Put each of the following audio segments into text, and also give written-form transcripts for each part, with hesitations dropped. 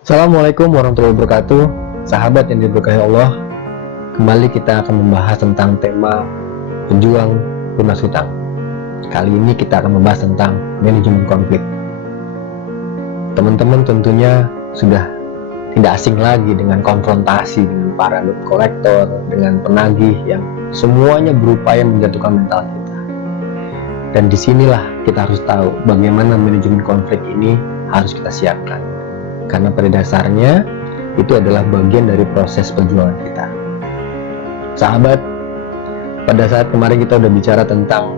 Assalamualaikum warahmatullahi wabarakatuh. Sahabat yang diberkahi Allah, kembali kita akan membahas tentang tema pejuang lunas hutang. Kali ini kita akan membahas tentang manajemen konflik. Teman-teman tentunya sudah tidak asing lagi dengan konfrontasi dengan para debt collector, dengan penagih yang semuanya berupaya menjatuhkan mental kita. Dan disinilah kita harus tahu bagaimana manajemen konflik ini harus kita siapkan. Karena pada dasarnya itu adalah bagian dari proses perjuangan kita. Sahabat, pada saat kemarin kita udah bicara tentang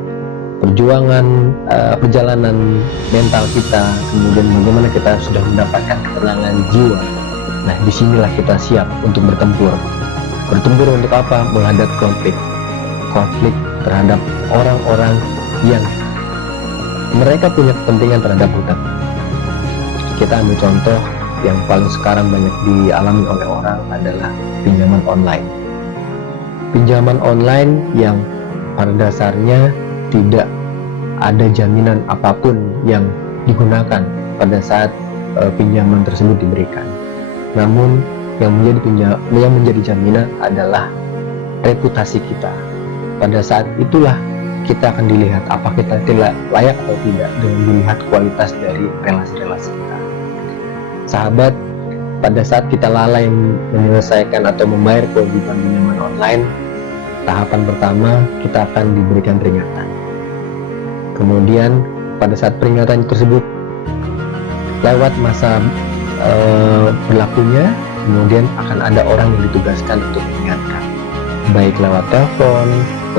perjuangan, perjalanan mental kita, kemudian bagaimana kita sudah mendapatkan ketenangan jiwa. Nah, disinilah kita siap untuk bertempur. Bertempur untuk apa? Menghadapi konflik. Konflik terhadap orang-orang yang mereka punya kepentingan terhadap hutang. Kita ambil contoh yang paling sekarang banyak dialami oleh orang adalah pinjaman online. Pinjaman online yang pada dasarnya tidak ada jaminan apapun yang digunakan pada saat pinjaman tersebut diberikan. Namun yang menjadi jaminan adalah reputasi kita. Pada saat itulah kita akan dilihat apakah kita tidak layak atau tidak dengan dilihat kualitas dari relasi-relasi kita. Sahabat, pada saat kita lalai menyelesaikan atau membayar kewajiban pinjaman online, tahapan pertama kita akan diberikan peringatan. Kemudian pada saat peringatan tersebut lewat masa berlakunya, kemudian akan ada orang yang ditugaskan untuk mengingatkan, baik lewat telepon,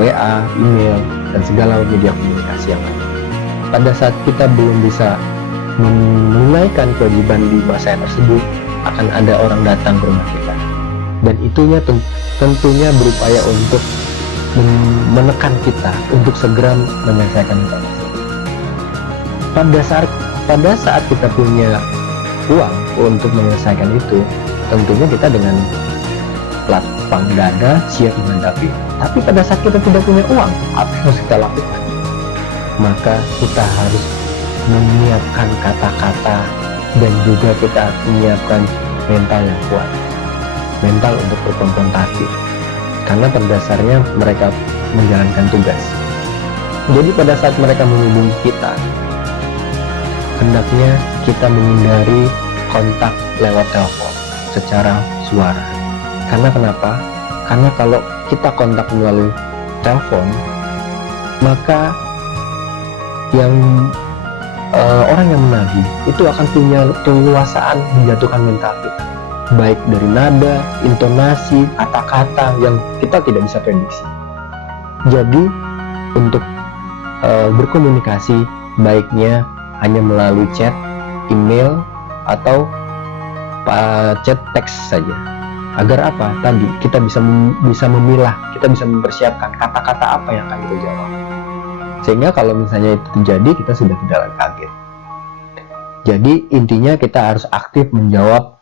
WA, email, dan segala media komunikasi yang lain. Pada saat kita belum bisa menunaikan kewajiban di masa tersebut, akan ada orang datang ke rumah kita, dan itunya tentunya berupaya untuk menekan kita untuk segera menyelesaikan hutang tersebut. Pada saat kita punya uang untuk menyelesaikan itu, tentunya kita dengan lapang dada siap menghadapi. Tapi pada saat kita tidak punya uang, apa yang harus kita lakukan? Maka kita harus menyiapkan kata-kata dan juga kita menyiapkan mental yang kuat, mental untuk berkonfrontasi, karena pada dasarnya mereka menjalankan tugas. Jadi pada saat mereka menghubungi kita, hendaknya kita menghindari kontak lewat telepon secara suara. Karena kenapa? Karena kalau kita kontak melalui telepon, maka yang orang yang menagih itu akan punya keleluasaan menjatuhkan mental kita, baik dari nada, intonasi, kata-kata yang kita tidak bisa prediksi. Jadi untuk berkomunikasi baiknya hanya melalui chat, email, atau chat teks saja. Agar apa? Tadi kita bisa memilah, kita bisa mempersiapkan kata-kata apa yang akan kita jawab. Sehingga kalau misalnya itu terjadi, kita sudah tidak kaget. Jadi intinya kita harus aktif menjawab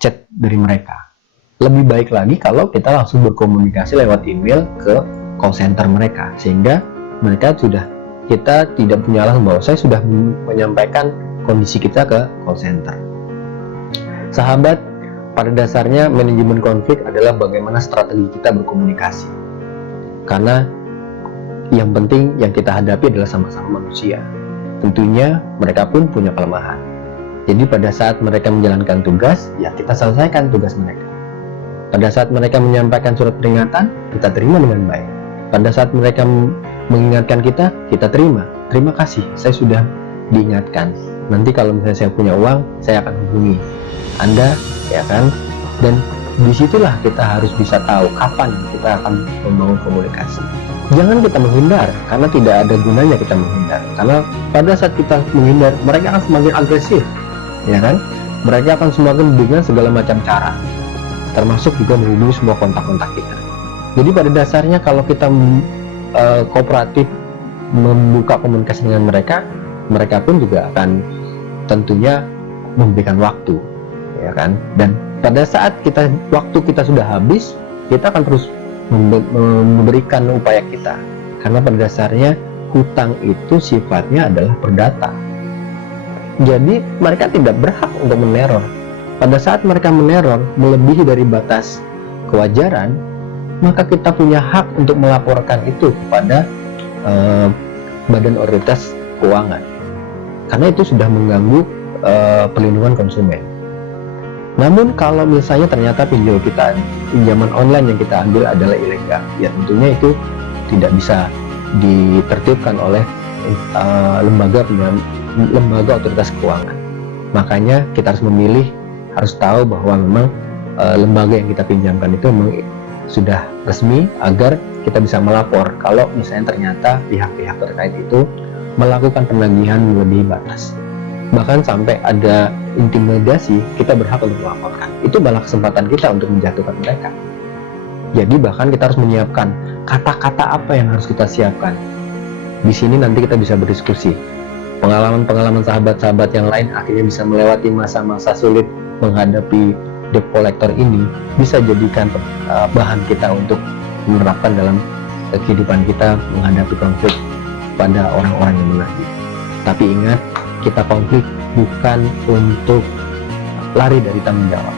chat dari mereka. Lebih baik lagi kalau kita langsung berkomunikasi lewat email ke call center mereka, sehingga kita tidak punya alasan bahwa saya sudah menyampaikan kondisi kita ke call center. Sahabat, pada dasarnya manajemen konflik adalah bagaimana strategi kita berkomunikasi. Karena yang penting yang kita hadapi adalah sama-sama manusia. Tentunya mereka pun punya kelemahan. Jadi pada saat mereka menjalankan tugas, ya kita selesaikan tugas mereka. Pada saat mereka menyampaikan surat peringatan, kita terima dengan baik. Pada saat mereka mengingatkan kita terima. Terima kasih, saya sudah diingatkan. Nanti kalau misalnya saya punya uang, saya akan hubungi Anda, ya kan? Dan disitulah kita harus bisa tahu kapan kita akan membangun komunikasi. Jangan kita menghindar, karena tidak ada gunanya kita menghindar. Karena pada saat kita menghindar, mereka akan semakin agresif, ya kan? Mereka akan semakin dengan segala macam cara, termasuk juga menghubungi semua kontak-kontak kita. Jadi pada dasarnya kalau kita kooperatif membuka komunikasi dengan mereka, mereka pun juga akan tentunya memberikan waktu, ya kan? Dan pada saat waktu kita sudah habis, kita akan terus memberikan upaya kita, karena pada dasarnya hutang itu sifatnya adalah perdata. Jadi mereka tidak berhak untuk meneror. Pada saat mereka meneror melebihi dari batas kewajaran, maka kita punya hak untuk melaporkan itu kepada Badan Otoritas Keuangan, karena itu sudah mengganggu perlindungan konsumen. Namun kalau misalnya ternyata pinjaman online yang kita ambil adalah ilegal, ya tentunya itu tidak bisa ditertibkan oleh lembaga otoritas keuangan. Makanya kita harus memilih, harus tahu bahwa memang lembaga yang kita pinjamkan itu memang sudah resmi, agar kita bisa melapor kalau misalnya ternyata pihak-pihak terkait itu melakukan penagihan melebihi batas. Bahkan sampai ada intimidasi, kita berhak untuk melaporkan. Itu malah kesempatan kita untuk menjatuhkan mereka. Jadi bahkan kita harus menyiapkan kata-kata apa yang harus kita siapkan. Di sini nanti kita bisa berdiskusi. Pengalaman-pengalaman sahabat-sahabat yang lain akhirnya bisa melewati masa-masa sulit menghadapi debt collector ini, bisa jadikan bahan kita untuk menerapkan dalam kehidupan kita menghadapi konflik pada orang-orang yang menagih. Tapi ingat, kita konflik bukan untuk lari dari tanggung jawab.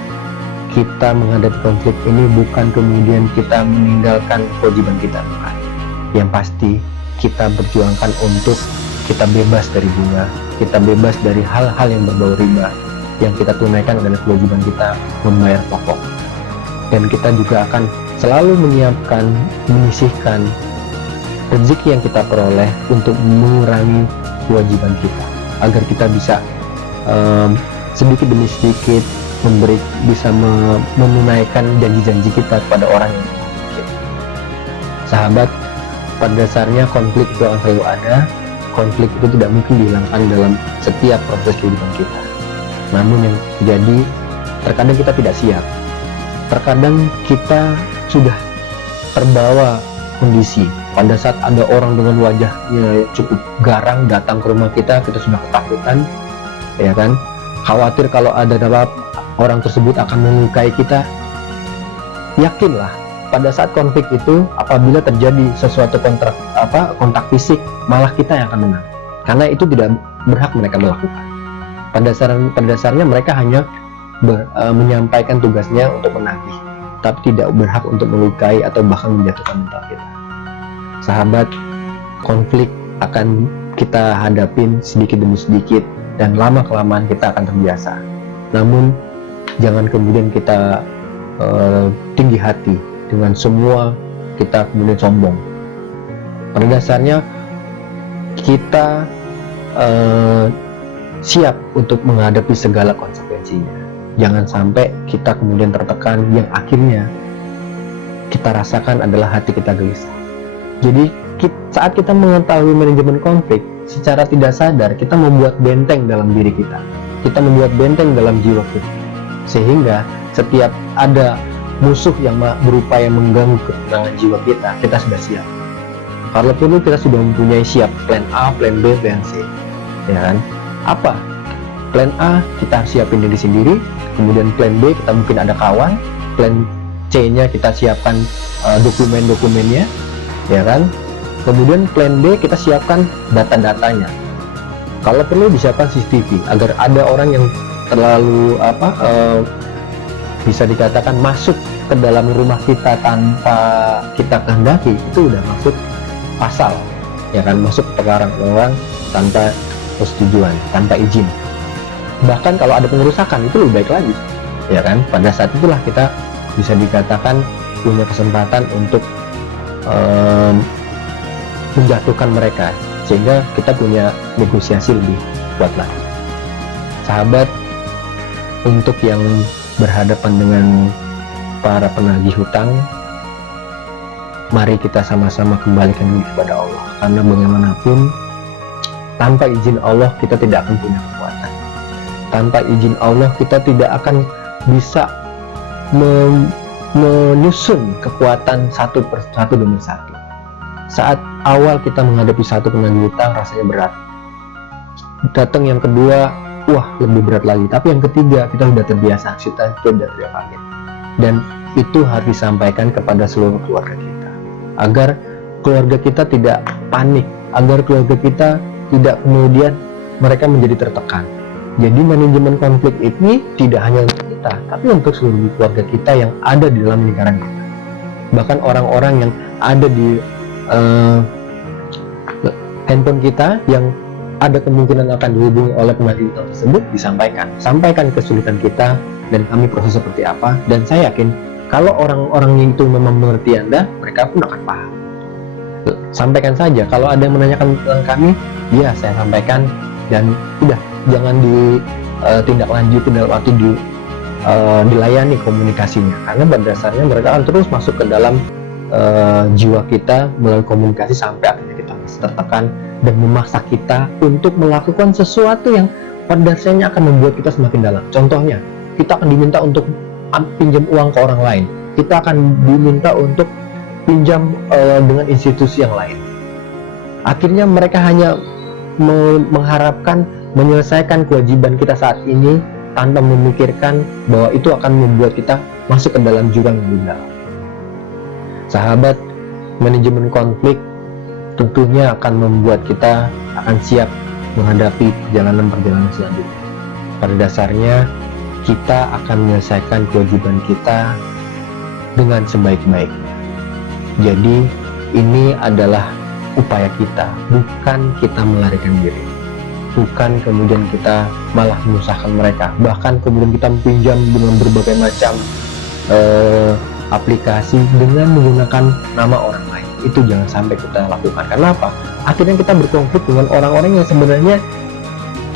Kita menghadapi konflik ini bukan kemudian kita meninggalkan kewajiban kita, bukan. Yang pasti kita berjuangkan untuk kita bebas dari bunga, kita bebas dari hal-hal yang berbau riba. Yang kita tunaikan adalah kewajiban kita membayar pokok. Dan kita juga akan selalu menyiapkan, menyisihkan rezeki yang kita peroleh untuk mengurangi kewajiban kita, agar kita bisa sedikit demi sedikit bisa menunaikan janji-janji kita kepada orang yang membutuhkan. Sahabat, pada dasarnya konflik itu akan selalu ada. Konflik itu tidak mungkin dihilangkan dalam setiap proses kehidupan kita. Namun yang terjadi, terkadang kita tidak siap. Terkadang kita sudah terbawa kondisi. Pada saat ada orang dengan wajahnya cukup garang datang ke rumah kita sudah ketakutan, ya kan? Khawatir kalau ada orang tersebut akan melukai kita. Yakinlah, pada saat konflik itu, apabila terjadi sesuatu kontak fisik, malah kita yang akan menang, karena itu tidak berhak mereka melakukan. Pada dasarnya mereka hanya menyampaikan tugasnya untuk menagih, tapi tidak berhak untuk melukai atau bahkan menjatuhkan mental kita. Sahabat, konflik akan kita hadapin sedikit demi sedikit, dan lama-kelamaan kita akan terbiasa. Namun jangan kemudian kita tinggi hati dengan semua kita kemudian sombong. Pada dasarnya kita siap untuk menghadapi segala konsekuensinya. Jangan sampai kita kemudian tertekan, yang akhirnya kita rasakan adalah hati kita gelisah. Jadi saat kita mengetahui manajemen konflik, secara tidak sadar kita membuat benteng dalam diri kita. Kita membuat benteng dalam jiwa kita, sehingga setiap ada musuh yang berupaya mengganggu ketenangan jiwa kita sudah siap. Kalau perlu kita sudah mempunyai siap plan A, plan B, plan C, ya kan? Apa? Plan A kita siapin diri sendiri, kemudian plan B kita mungkin ada kawan, plan C-nya kita siapkan dokumen-dokumennya, ya kan? Kemudian plan D kita siapkan data-datanya. Kalau perlu disiapkan CCTV agar ada orang yang terlalu bisa dikatakan masuk ke dalam rumah kita tanpa kita kehendaki, itu udah masuk pasal, ya kan, masuk perkara orang tanpa persetujuan, tanpa izin. Bahkan kalau ada pengerusakan itu lebih baik lagi, ya kan. Pada saat itulah kita bisa dikatakan punya kesempatan untuk menjatuhkan mereka, sehingga kita punya negosiasi lebih kuat lagi. Sahabat, untuk yang berhadapan dengan para penagih hutang, mari kita sama-sama kembalikan diri kepada Allah, karena bagaimanapun tanpa izin Allah kita tidak akan punya kekuatan. Tanpa izin Allah kita tidak akan bisa menyusun kekuatan satu persatu demi satu. Saat awal kita menghadapi satu penagih hutang rasanya berat, datang yang kedua, wah lebih berat lagi. Tapi yang ketiga kita sudah terbiasa, kita sudah tidak kaget. Dan itu harus disampaikan kepada seluruh keluarga kita, agar keluarga kita tidak panik, agar keluarga kita tidak kemudian mereka menjadi tertekan. Jadi manajemen konflik ini tidak hanya untuk kita, tapi untuk seluruh keluarga kita yang ada di dalam lingkaran kita. Bahkan orang-orang yang ada di handphone kita yang ada kemungkinan akan dihubungi oleh penagih utang tersebut, sampaikan kesulitan kita dan kami proses seperti apa. Dan saya yakin kalau orang-orang itu memang mengerti Anda, mereka pun akan paham. Sampaikan saja, kalau ada yang menanyakan tentang kami, ya saya sampaikan, dan udah, jangan ditindaklanjuti dalam arti dilayani komunikasinya, karena pada dasarnya mereka akan terus masuk ke dalam jiwa kita melalui komunikasi sampai akhirnya kita tertekan dan memaksa kita untuk melakukan sesuatu yang pada dasarnya akan membuat kita semakin dalam. Contohnya, kita akan diminta untuk pinjam uang ke orang lain, kita akan diminta untuk pinjam dengan institusi yang lain. Akhirnya mereka hanya mengharapkan menyelesaikan kewajiban kita saat ini tanpa memikirkan bahwa itu akan membuat kita masuk ke dalam jurang yang lebih dalam. Sahabat, manajemen konflik tentunya akan membuat kita akan siap menghadapi perjalanan-perjalanan selanjutnya. Pada dasarnya, kita akan menyelesaikan kewajiban kita dengan sebaik-baiknya. Jadi, ini adalah upaya kita, bukan kita melarikan diri, bukan kemudian kita malah menyusahkan mereka, bahkan kemudian kita pinjam dengan berbagai macam aplikasi dengan menggunakan nama orang lain. Itu jangan sampai kita lakukan. Karena apa? Akhirnya kita berkonflik dengan orang-orang yang sebenarnya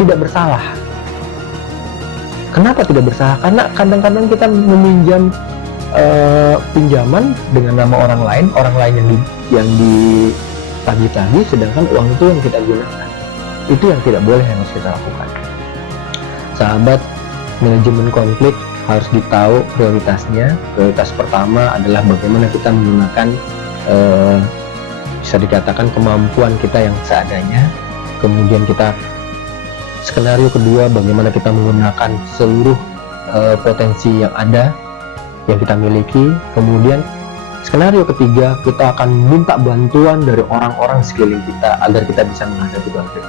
tidak bersalah. Kenapa tidak bersalah? Karena kadang-kadang kita meminjam pinjaman dengan nama orang lain yang ditagih-tagih, sedangkan uang itu yang kita gunakan. Itu yang tidak boleh, yang harus kita lakukan. Sahabat, manajemen konflik harus ditahu prioritasnya. Prioritas pertama adalah bagaimana kita menggunakan bisa dikatakan kemampuan kita yang seadanya. Kemudian kita skenario kedua, bagaimana kita menggunakan seluruh potensi yang ada yang kita miliki. Kemudian skenario ketiga, kita akan minta bantuan dari orang-orang sekeliling kita agar kita bisa menghadapi konflik.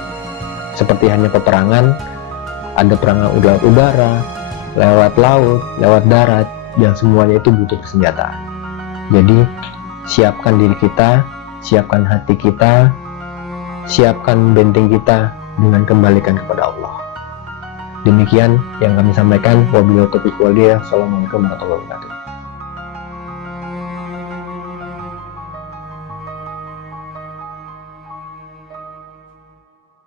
Seperti hanya peperangan, ada perangan udara, lewat laut, lewat darat, yang semuanya itu butuh kesenjataan. Jadi siapkan diri kita, siapkan hati kita, siapkan benteng kita dengan kembalikan kepada Allah. Demikian yang kami sampaikan. Wabillahi taufiq wal hidayah. Assalamualaikum warahmatullahi wabarakatuh.